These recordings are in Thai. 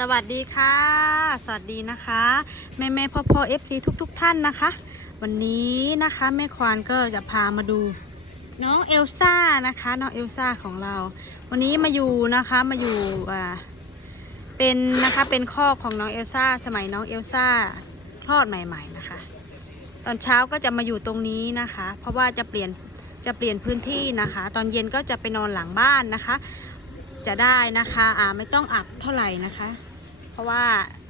สวัสดีค่ะ สวัสดีนะคะ แม่แม่พ่อพ่อเอฟซีทุกทุกๆท่านนะคะ วันนี้นะคะแม่ควานก็จะพามาดูน้องเอลซ่านะคะน้องเอลซ่าของเรา วันนี้มาอยู่นะคะมาอยู่อ่าเป็นนะคะเป็นคอกของน้องเอลซ่าสมัยน้องเอลซ่าคลอดใหม่ ๆนะคะ ตอนเช้าก็จะมาอยู่ตรงนี้นะคะ เพราะว่าจะเปลี่ยนจะเปลี่ยนพื้นที่นะคะ ตอนเย็นก็จะไปนอนหลังบ้านนะคะ จะได้นะคะอ่าไม่ต้องอับเท่าไหร่นะคะ เพราะว่า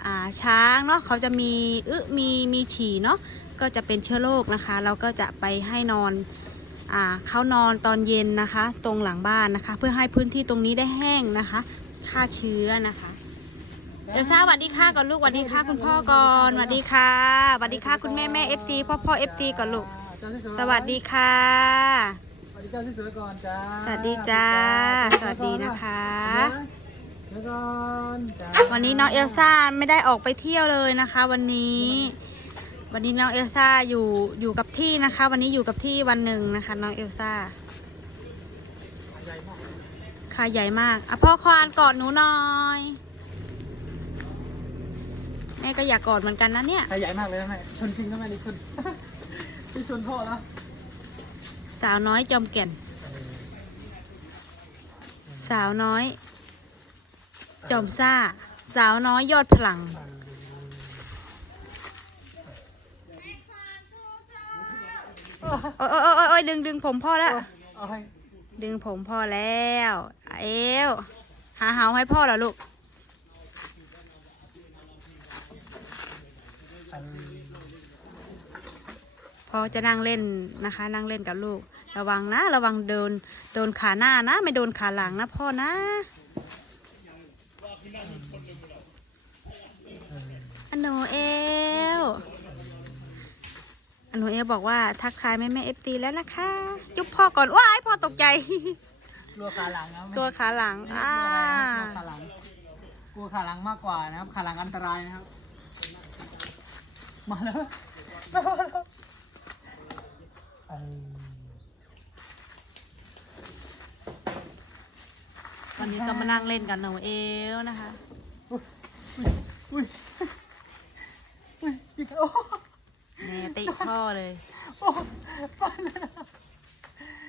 อ่าช้างเนาะเขาจะมีอึมีมีฉี่เนาะก็จะเป็นเชื้อโรคนะคะ เราก็จะไปให้นอนอ่าเขานอนตอนเย็นนะคะ ตรงหลังบ้านนะคะ เพื่อให้พื้นที่ตรงนี้ได้แห้งนะคะฆ่าเชื้อนะคะเอลซ่าสวัสดีค่ะก่อนลูกสวัสดีค่ะคุณพ่อก่อนสวัสดีค่ะสวัสดีค่ะคุณแม่แม่เอฟซีพ่อพ่อเอฟซีก่อนลูกสวัสดีค่ะ ดีเจ้าที่สวยก่อนจ้าสวัสดีจ้า สวัสดีนะคะสวยก่อนจ้าวันนี้น้องเอลซ่าไม่ได้ออกไปเที่ยวเลยนะคะ วันนี้ วันนี้น้องเอลซ่าอยู่อยู่กับที่นะคะ วันนี้อยู่กับที่วันหนึ่งนะคะ น้องเอลซ่าค่ะใหญ่มากอะพ่อควานกอดหนูหน่อยแม่ก็อยากกอดเหมือนกันนะเนี่ยใครใหญ่มากเลยนะแม่ชนทิ้งนะแม่นี่ชนที่ชนพ่อแล้วสาวน้อยจอมแก่น สาวน้อย จอมซ่า สาวน้อยยอดพลัง โอ้ยโอ้ยโอ้ยโอ้ยดึงดึงผมพ่อแล้ว ดึงผมพ่อแล้ว เอวหาเหาให้พ่อเหรอลูก พ่อจะนั่งเล่นนะคะ นั่งเล่นกับลูก ระวังนะ ระวังโดนโดนขาหน้านะ ไม่โดนขาหลังนะพ่อนะ อันโนเอลอันโนเอลบอกว่าทักทายแม่แม่เอฟตีแล้วนะคะ จุ๊บพ่อก่อน ว้ายพ่อตกใจกลัวขาหลังนะแม่ตัวขาหลังไม่ได้อ่ากลัวอะไรนะกลัวขาหลังกลัวขาหลังมากกว่านะครับ ขาหลังอันตรายนะครับ มาแล้วมาแล้วเออ วันนี้ก็มานั่งเล่นกับโนเอลนะคะอุ้ยอุ้ยปิดโอ้เนติพ่อเลยโอ้ไปเลย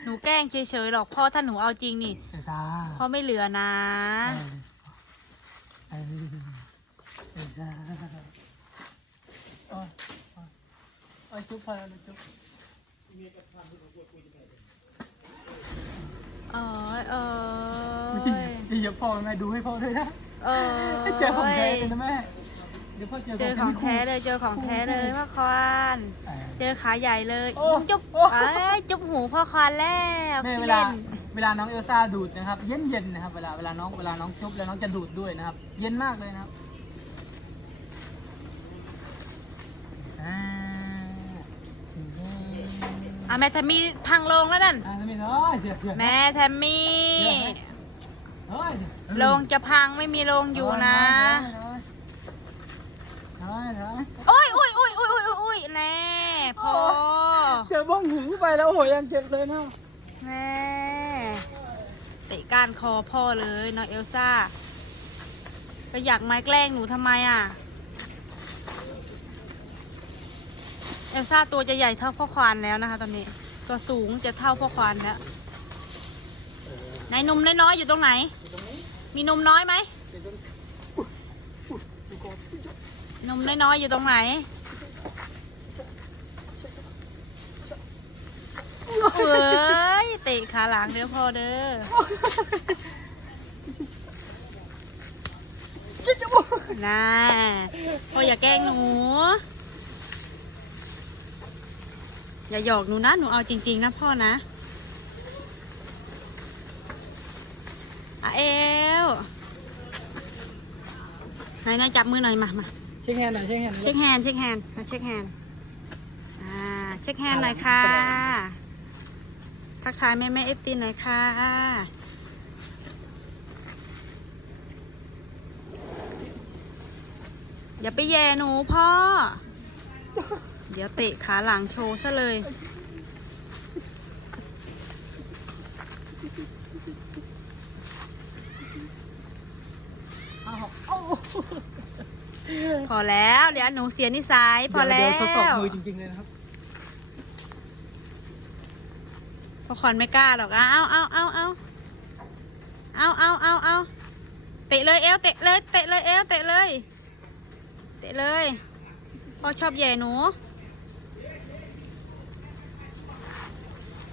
หนูแกล้งเฉยๆหรอกพ่อถ้าหนูเอาจริงนี่เอซ่าพ่อไม่เหลือนะเออเอซ่าโอ้ยโอ้ยจุ๊บพอแล้วจุ๊บ เอ้ยเอ้ จริ งยจริงอย่าพ่อแม่ดูให้พ่อด้วยนะเอ้ยให้เจอของแท้เลยนะแม่เดี๋ยวพ่อเจอเจอของแท้เลยเจอของแท้เลยพ่อควานเออเจอขาใหญ่เลยโอ้จุ๊บโอ้เอ้ยจุ๊บหูพ่อควานแล้วแม่ขี้เวเล่ลานเวลาน้องเอลซ่าดูดนะครับ เย็นเย็นๆนะครับ เวลาเวลาน้องเวลาน้องจุ๊บแล้วน้องจะดูดด้วยนะครับ เย็นมากเลยนะครับอ่าอะแม่แทมมี่พังลงแล้วนั่นอ่าไม่น้อยเดี๋ยวเดี๋ยวแม่แทมมี่ เฮ้ยลงจะพังไม่มีลงอยู่นะอุ้ยโอ้ยโอ้ยโอ้ยโอ้ยโอ้ยโอ้ยแน่พ่อเจอบ้องหูไปแล้วโอ้โหยังเจ็บเลยนะแม่เตะก้านคอพ่อเลยน้องเอลซ่าก็อยากไม้แกล้งหนูทำไมอะ เอลซ่าตัวจะใหญ่เท่าพ่อควานแล้วนะคะตอนนี้ ตัวสูงจะเท่าพ่อควานแล้วไหนนมน้อยๆอยู่ตรงไหน มีนมน้อยไหม นมน้อยๆอยู่ตรงไหนเอ้ยเตะขาหลังเด้อพ่อเด้อน่าพ่ออย่าแกล้งหนู อย่าหยอกหนูนะ หนูเอาจริง ๆ นะพ่อนะ อะเอลไหนนายจับมือหน่อยมามาเช็คแฮนด์หน่อยเช็คแฮนด์เช็คแฮนด์เช็คแฮนด์มาเช็คแฮนด์อ่าเช็คแฮนด์หน่อยค่ะ ทักทายแม่แม่เอฟตีหน่อยค่ะอย่าไปแย่หนูพ่อ เดี๋ยวเตะขาหลังโชว์ซะเลย พอแล้วเดี๋ยวหนูเสียนิสัยพอแล้วทดสอบมือจริงๆเลยนะครับพอคอนไม่กล้าหรอกอ้าวอ้าวอ้าวอ้าวเอาเอาเอาเอาเตะเลยเอวเตะเลยเตะเลยเอวเตะเลย เตะเลยพ่อชอบใหญ่หนู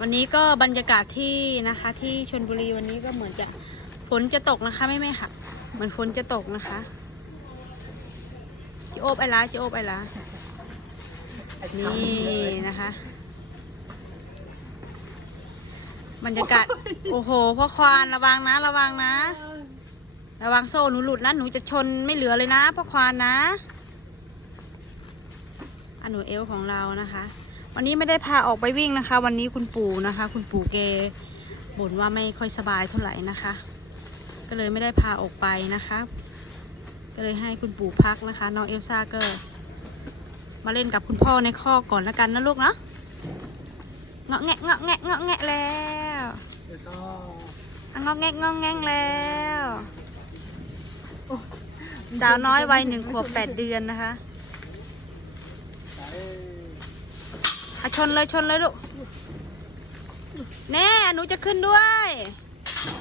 วันนี้ก็บรรยากาศที่นะคะ ที่ชนบุรีวันนี้ก็เหมือนจะฝนจะตกนะคะไม่ไม่ค่ะ เหมือนฝนจะตกนะคะ จิโอบไอลาจิโอบไอลานี่นะคะ บรรยากาศ โอ้โหพ่อควานระวังนะ ระวังนะ ระวังโซ่หนูหลุดนะหนูจะชนไม่เหลือเลยนะพ่อควานนะ อันหนูเอลของเรานะคะ วันนี้ไม่ได้พาออกไปวิ่งนะคะ วันนี้คุณปู่นะคะ คุณปู่เกบ่นว่าไม่ค่อยสบายเท่าไหร่นะคะ ก็เลยไม่ได้พาออกไปนะคะ ก็เลยให้คุณปู่พักนะคะ น้องเอลซ่าก็มาเล่นกับคุณพ่อในข้อก่อนแล้วกันนะลูกเนาะเงาะแงะเงาะแงะเงาะแงะแล้วเดี๋ยวก็อะเงาะแงะเงาะแงะแล้วสาวน้อยวัยหนึ่งขวบแปดเดือนนะคะอะชนเลยชนเลยลูกแน่หนูจะขึ้นด้วย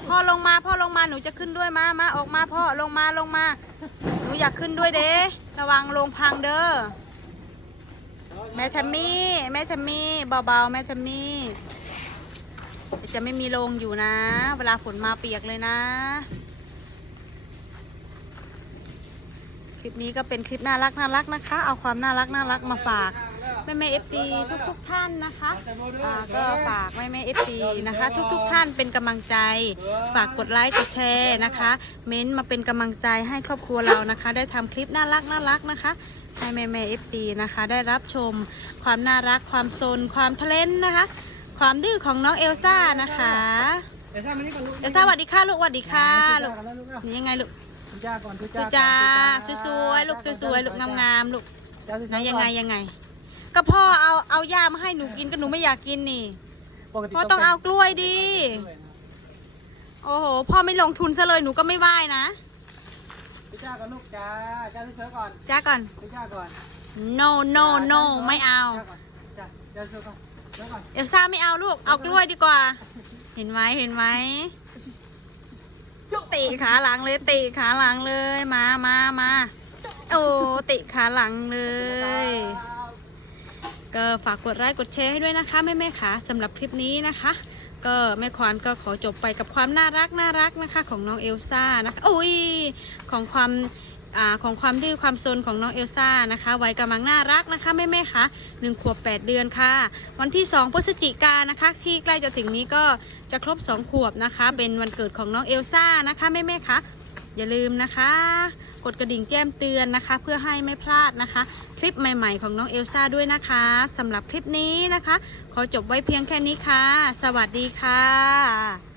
พ่อลงมาพ่อลงมาหนูจะขึ้นด้วยมามาออกมาพ่อลงมาลงมา หนูอยากขึ้นด้วยเด้ระวังลงพังเด้อแม่ทมมี่แม่ทมมี่เบาๆแม่ทมมี่จะไม่มีลงอยู่นะ เวลาฝนมาเปียกเลยนะ คลิปนี้ก็เป็นคลิปน่ารักน่ารักนะคะ เอาความน่ารักน่ารักมาฝากแม่แม่เอฟซีทุกทุกท่านนะคะก็ฝากแม่แม่เอฟซีนะคะ ทุกทุกท่านเป็นกำลังใจ ฝากกดไลค์กดแชร์นะคะ เม้นต์มาเป็นกำลังใจให้ครอบครัวเรานะคะ ได้ทำคลิปน่ารักน่ารักนะคะให้แม่แม่เอฟซีนะคะ ได้รับชมความน่ารักความโซนความทะเลนนะคะ ความดื้อของน้องเอลซ่านะคะเอลซ่าสวัสดีค่ะลูกสวัสดีค่ะลูกนี่ยังไงลูก ทุจ้าก่อนทุสุจ้าจาสวยๆลูกสวยๆลูกงามๆลูกจ้าทุนะจ้ายังไงยังไง ก็พ่อเอาเอายามาให้หนูกินก็หนูไม่อยากกินนี่ปกติพ่อต้องเอากล้วยดีด้วยนะโอ้โหพ่อไม่ลงทุนซะเลยหนูก็ไม่ไหว้นะทุจ้าก่อนลูกจ้าจ้าทุจ้าก่อนจ้าก่อนทุจ้าก่อน no no no ไม่เอาจ้าจ้าทุจ้าก่อนจ้าก่อนเอลซ่าไม่เอาลูกเอากล้วยดีกว่า เห็นไหมเห็นไหม ติขาหลังเลยติขาหลังเลยมามามาโอ้ติขาหลังเลย ก็ฝากกดไลค์กดแชร์ให้ด้วยนะคะแม่แม่ขาสำหรับคลิปนี้นะคะ ก็แม่ควานก็ขอจบไปกับความน่ารักน่ารักนะคะ ของน้องเอลซ่านะคะอุ้ยของความ อของความดื้อความซนของน้องเอลซ่านะคะวัยกำลังน่ารักนะคะแม่แม่คะหนึ่งขวบ8เดือนค่ะ วันที่2พฤศจิกานะคะ ที่ใกล้จะถึงนี้ก็จะครบ2ขวบนะคะ เป็นวันเกิดของน้องเอลซ่านะคะแม่แม่คะอย่าลืมนะคะ กดกระดิ่งแจ้งเตือนนะคะ เพื่อให้ไม่พลาดนะคะ คลิปใหม่ๆ ของน้องเอลซ่าด้วยนะคะสำหรับคลิปนี้นะคะ ขอจบไว้เพียงแค่นี้ค่ะ สวัสดีค่ะ